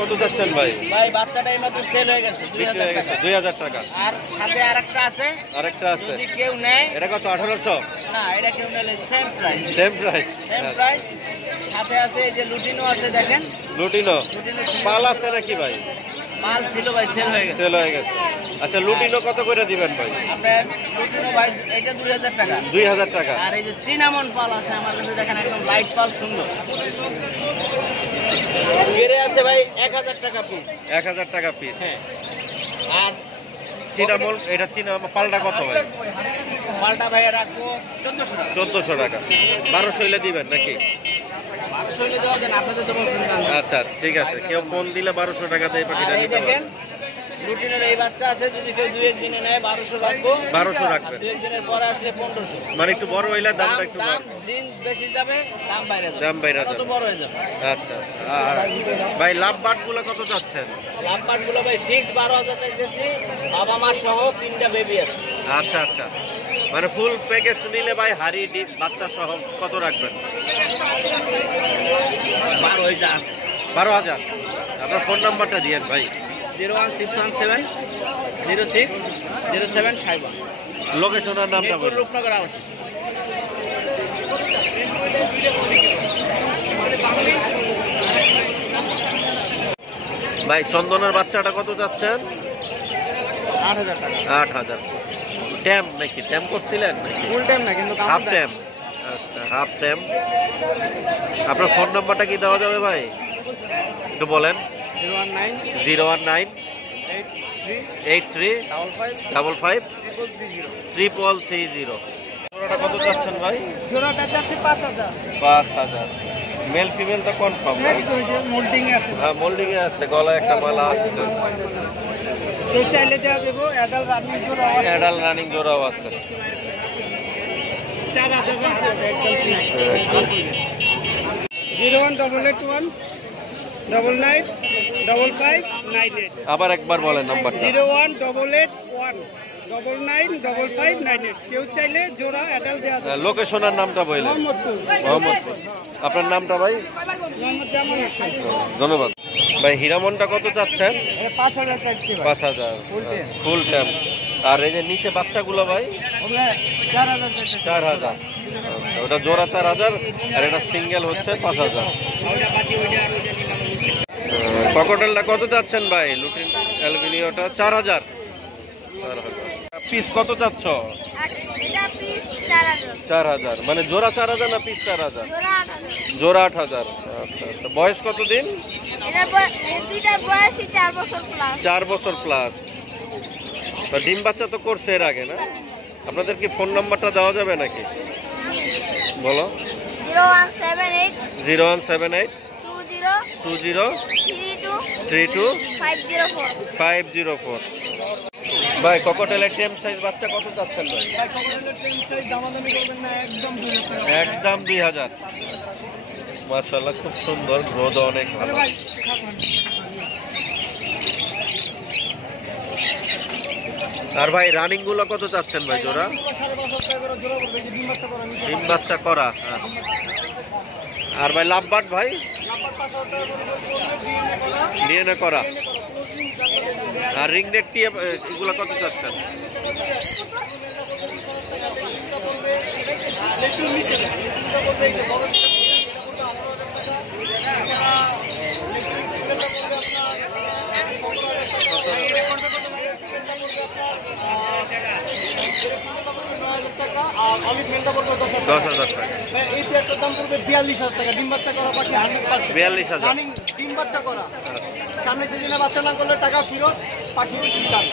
কত যাচ্ছেন ভাই? ভাই বাচ্চাটা এইমাত্র সেল হয়ে গেছে 2000 টাকা। আর সাথে আরেকটা আছে, যদি কেউ নেয়। এটা কত? 1800? না, এটা কেউ নিলে সেম প্রাইস। Same price. সাথে আছে এই যে লুটিনো আছে, দেখেন লুটিনো পাল আছে নাকি ভাই? মাল ছিল ভাই, সেল হয়ে গেছে। আচ্ছা, লুটিনো কত করে দিবেন ভাই? আপনার লুটিনো ভাই এটা 2000 টাকা। 2000 টাকা। আর এই যে চিনামন পাল আছে আমার কাছে, দেখেন একদম লাইট পাল, সুন্দর। গেরে আছে ভাই 1000 টাকা পিস। 1000 টাকা পিস। হ্যাঁ। আর চিনামল, এটা চিনামল পালটা কত ভাই? পালটা ভাই রাখবো 1400 টাকা। 1400 টাকা। 1200 হইলে দিবেন নাকি? 1200 হইলে দেওয়া যায়, আপনাদের তো বলছেন। আচ্ছা ঠিক আছে, কেউ ফোন দিলে 1200 টাকা দিয়ে পাখিটা নিতে পারবেন। লুটিনের এই বাচ্চা আছে, যদি কেউ 2-1 দিনে নেয় 1200 রাখবো। 1200 রাখবেন। 2-1 দিনের পরে আসলে 1500। মানে একটু বড় হইলে দামটা একটু দাম দিন বেশি যাবে, দাম বাইরে যাবে। কত বড় হয়ে যাবে। আচ্ছা। আর ভাই লাভ বাট গুলো কত যাচ্ছেন? লাভ বাট গুলো ভাই ফিক্সড 12000 চাইছি, বাবা মা সহ 3টা বেবি আছে। আচ্ছা, মানে ফুল প্যাকেজ নিলে ভাই হাড়ি ডিপ বাচ্চা সহ কত রাখবেন? 12,000। আপনার ফোন নাম্বারটা দিয়েন ভাই। 01617060751। লোকেশন আর নামটা বলুন। রূপনগর আবাসিক। ভাই চন্দনের বাচ্চাটা কত যাচ্ছেন? 8000 টাকা। 8000। ট্যাম নাকি? ট্যাম করছিলেন নাকি? ফুল টাইম না, কিন্তু হাফ ট্যাম। আচ্ছা, হাফ ট্যাম। আপনার ফোন নাম্বারটা কি দেওয়া যাবে ভাই? একটু বলেন। 019 83 55 330। জোড়াটা কত যাচ্ছেন ভাই? জোড়াটা যাচ্ছে 5000। 5000। মেল ফিমেল তো কনফার্ম? মোল্ডিং আছে। হ্যাঁ, মোল্ডিং এ আছে, গলায় একটা মালা আছে। এই চাইলে দেওয়া দেবো। অ্যাডাল্ট রানিং জোড়া আছে। অ্যাডাল্ট রানিং জোড়াও আছে। 01881995598। আবার একবার বলেন নাম্বারটা। 01881995598। কেউ চাইলে জোড়া অ্যাডাল্ট দেওয়া যাবে। লোকেশনের নামটা বললেন? মোহাম্মদপুর। আপনার নামটা ভাই? মোহাম্মদ জামান হোসেন। ধন্যবাদ ভাই। হীরামনটা কত চাচ্ছেন? 5000 চাইছে ভাই। 5000 ফুল ট্যাম। আর এই যে নিচে বাচ্চাগুলো ভাই? ওগুলা 4000 চাইছে। 4000। ওটা জোড়া 4000 আর এটা সিঙ্গেল হচ্ছে 5000। ককটেলটা কত চাচ্ছেন ভাই? লুটিন অ্যালবিনিওটা 4000। পিস কত চাচ্ছ? এটা পিস 4000। 4000 মানে জোড়া 4000 না পিস 4000? জোড়া 8000। জোড়া 8000। আচ্ছা, বয়স কতদিন? এটা দুইটার বয়সই 4 বছর প্লাস। 4 বছর প্লাস। ডিম বাচ্চা তো করছে এর আগে না? আপনাদের কি ফোন নাম্বারটা দেওয়া যাবে নাকি? বলো। 0178 0178 20 32 504। 504। ভাই ককটেলের টেম সাইজ বাচ্চা কত চাচ্ছেন ভাই? একদম 2000। মাশাআল্লাহ, খুব সুন্দর, গ্রোথ অনেক ভালো। আর ভাই রানিং গুলো কত চাচ্ছেন ভাই জোড়া? ডিম বাচ্চা করা। আর ভাই লাভবাট ভাই? ডিএনএ করা। আর রিংনেক টিএ এগুলো কত চাচ্ছেন? আর অলিভ মেলটা বলবো 10,000 টাকা। এই পেয়ারটার দাম পড়বে 42,000 টাকা। ডিম বাচ্চা করা পাখি 100%। 42,000 রানিং ডিম বাচ্চা করা। সামনে সিজনে বাচ্চা না করলে টাকা ফেরত, পাখি রিটার্ন।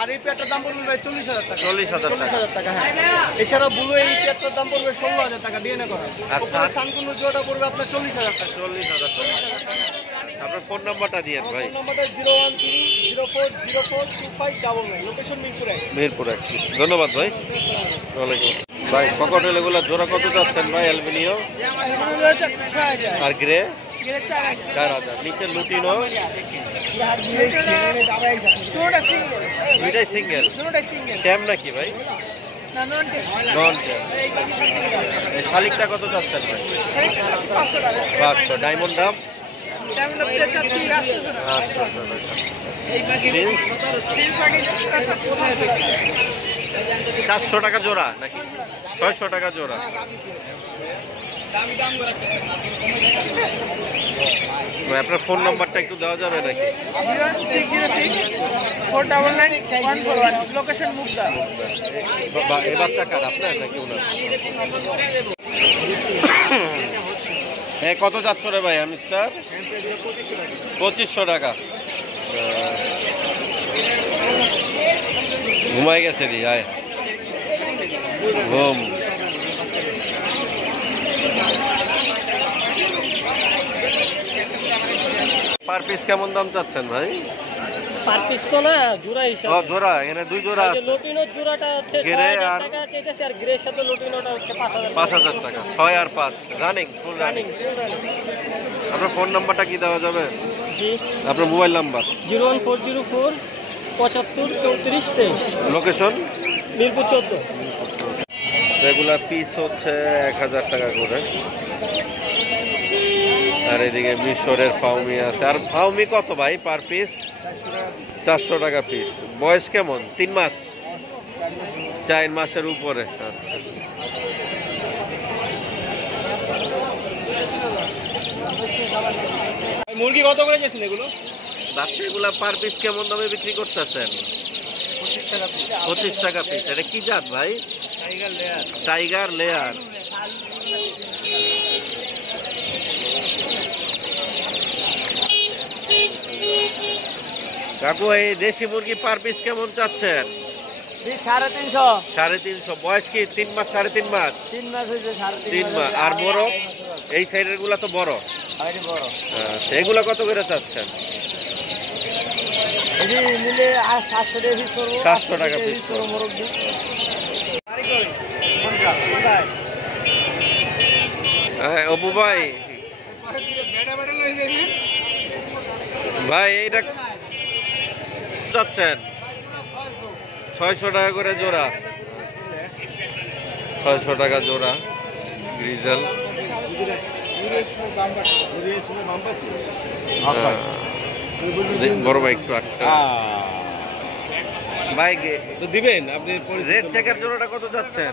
আর এই পেয়ারটার দাম পড়বে ভাই 40,000 টাকা। 40,000 টাকা। হ্যাঁ, এছাড়া ব্লু এই পেয়ারটার দাম পড়বে 16,000 টাকা ডিএনএ করা। আর সানকুন জোড়াটা পড়বে আপনার 40,000 টাকা। 40,000 টাকা। আপনার ফোন নাম্বারটা দিয়েন ভাই। ফোন নাম্বারটা 01304042599। লোকেশন মিরপুর 1। ধন্যবাদ ভাই। ওয়ালাইকুম ভাই। ককটেল এগুলো জোড়া কত যাচ্ছেন ভাই? অ্যালবিনিও আর গ্রে 4000। নিচে লুটিনো দুইটাই সিঙ্গেল। ট্যাম নাকি ভাই? নন ট্যাম। এই শালিকটা কত যাচ্ছেন ভাই? 500। ডায়মন্ড ডাব চারশো টাকা জোড়া নাকি 600 টাকা জোড়া? আপনার ফোন নাম্বারটা একটু দেওয়া যাবে নাকি? 0169499 লোকেশন মুগদা। এই বাচ্চা কার আপনার নাকি ওনার? কত যাচ্ছ রে ভাই মিস্টার? 2500 টাকা। ঘুমাই গেছে রে, আয় ঘুম। পার পিস কেমন দাম চাচ্ছেন ভাই? পার পিস তো না, জোড়া হিসাবে। জোড়া, এখানে 2 জোড়া আছে। লটিনোর জোড়াটা হচ্ছে গ্রে 6000 আর টাকা চাইতেছে, আর গ্রের সাথে লটিনোটা হচ্ছে 5000 টাকা। 6 আর 5 রানিং, ফুল রানিং। আপনার ফোন নাম্বারটা কি দেওয়া যাবে? জি, আপনার mobile number? 01404 75 34 23। Location? Mirpur 14। Regular piece হচ্ছে 1000 টাকা করে। আর এদিকে মিশরের ফাউমি আছে। আর ফাউমি কত ভাই পার পিস? 400 টাকা পিস। বয়স কেমন? 3 মাস? 4 মাসের উপরে। আচ্ছা, মুরগি কত করে যাচ্ছেন এগুলো? বাচ্চাগুলা পার পিস কেমন দামে বিক্রি করতেছেন? 25 টাকা পিস। এটা কি জাত ভাই? Tiger layer. কাকু এই দেশি মুরগি পার পিস কেমন চাচ্ছেন? 350। 350। বয়স কি 3 মাস? 3.5 মাস? 3 মাস হয়েছে। 3 মাস। আর বড় এই সাইডের গুলা তো বড়। আচ্ছা, এগুলা কত করে চাচ্ছেন? মিলে 700 টাকা পিস করবো। 700 টাকা পিস মুরগি। অপু ভাই, ভাই এইটা যাচ্ছেন 600 টাকা করে জোড়া। 600 টাকা জোড়া গ্রিজেল। বড় ভাই একটু একটা ভাই তো দিবেন আপনি। রেড চেকার জোড়াটা কত যাচ্ছেন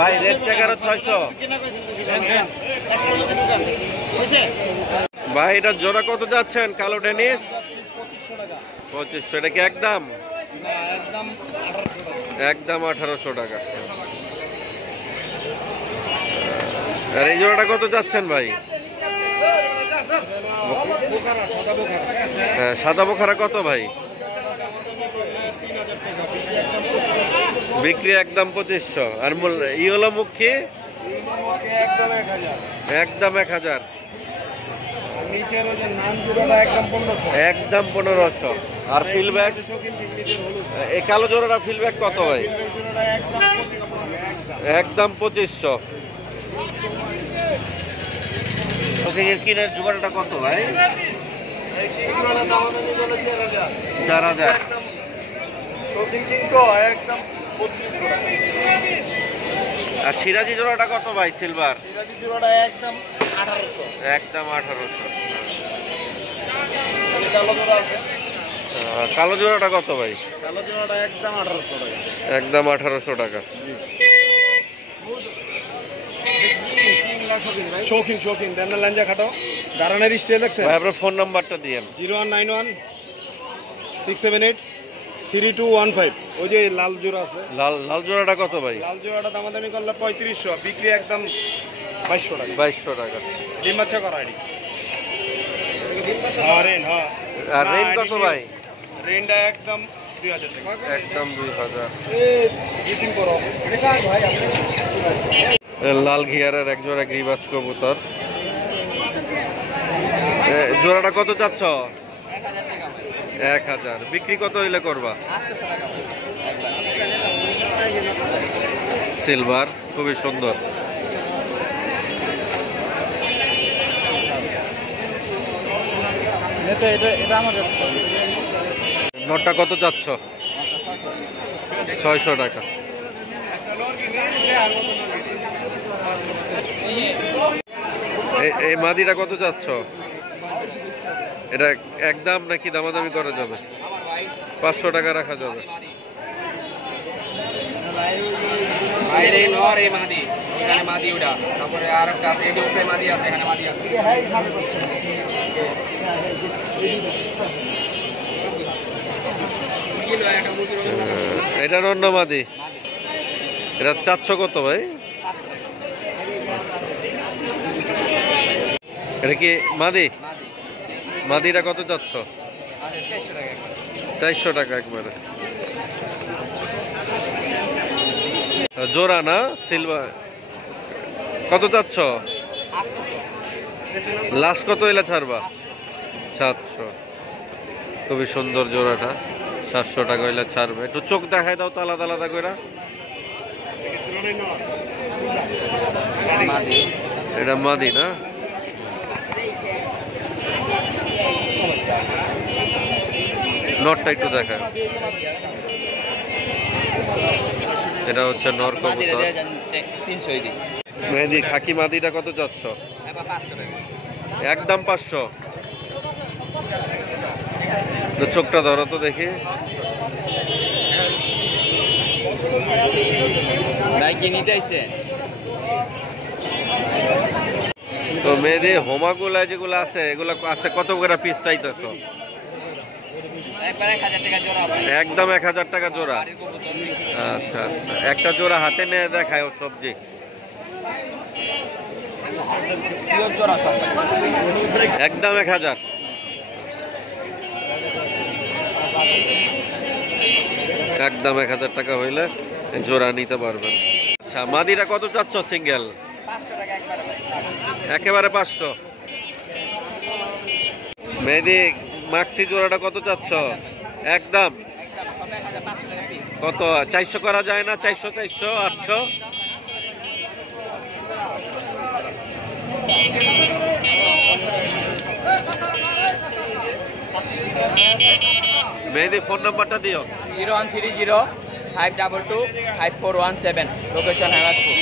ভাই? রেড চেকার 600 ভাই। এটা জোড়া কত যাচ্ছেন? কালো টেনিস 2500। এটা কি একদম? একদম 1800 টাকা। আর এই জোড়াটা কত যাচ্ছেন ভাই? সাদা বোখারা কত ভাই? বিক্রি একদম 2500। আর ইয়েলো মুখী একদম 1000। একদম 1500। আর ফিলব্যাক এই কালো জোড়াটা ফিলব্যাক কত ভাই? একদম 2500। কিনের জোগাড়টা কত ভাই? 4000। আর সিরাজি জোড়াটা কত ভাই? সিলভার একদম 1800। একদম 1800। কালো জোড়াটা কত ভাই? কালো জোড়াটা একদম 1800 টাকা। একদম 1800 টাকা। শৌখিন শৌখিন দেন না, লাঞ্জা খাটো দাঁড়ানোর স্টেজ আছে ভাই। আপনার ফোন নাম্বারটা দিয়েন। 0191 678 3215। ওই যে লাল জোড়া আছে। লাল জোড়াটা কত ভাই? লাল জোড়াটা দামাদামি করলে 3500, বিক্রি একদম 2200 টাকা। 2200 টাকা। ডিম বাচ্চা করা আইডি। আর রেন কত ভাই? রেনটা একদম 2000 টাকা। একদম 2000। জিতিং করো ভাই আপনি। লাল ঘিয়ারের এক জোড়া গ্রিবাজ কবুতর। জোড়াটা কত চাচ্ছ? 1000। বিক্রি কত হইলে করবা? সিলভার, খুবই সুন্দর। নটটা কত চাচ্ছ? 600 টাকা। এই মাদিটা কত চাচ্ছ? এটা একদম নাকি দামাদামি করা যাবে? 500 টাকা রাখা যাবে। এটার অন্য মাদি, এটা চাচ্ছ কত ভাই? এটা কি মাদি? মাদিটা কত চাচ্ছ? 400 টাকা একবারে। জোড়া না সিলভার? কত চাচ্ছ? লাস্ট কত এলে ছাড়বা? 700। খুবই সুন্দর জোড়াটা, 700 টাকা হইলে ছাড়বে। একটু চোখ দেখাই দাও তো আলাদা আলাদা করে। এটা মাদি না? নটটা একটু দেখায়। এটা হচ্ছে নর কবুতর। মেহেদি খাকি মাদিটা কত চাচ্ছ? একদম 500। চোখটা ধরো তো দেখি। তো মেয়েদের হোমাগুলা যেগুলো আছে এগুলো আছে কত করে পিস চাইতেছ? একদম 1000 টাকা জোড়া। আচ্ছা আচ্ছা, একটা জোড়া হাতে নিয়ে দেখায় ও সবজি। একদম 1000। একদম 1000 টাকা হইলে জোড়া নিতে পারবেন। আচ্ছা, মাদিরা কত চাচ্ছ সিঙ্গেল? একেবারে 500। মেহেদি মাক্সি জোড়াটা কত চাচ্ছ? একদম কত? 400 করা যায় না? 400 400 800। মেহেদি ফোন নাম্বারটা দিও। 0130 522 5417, লোকেশন হেমাদপুর।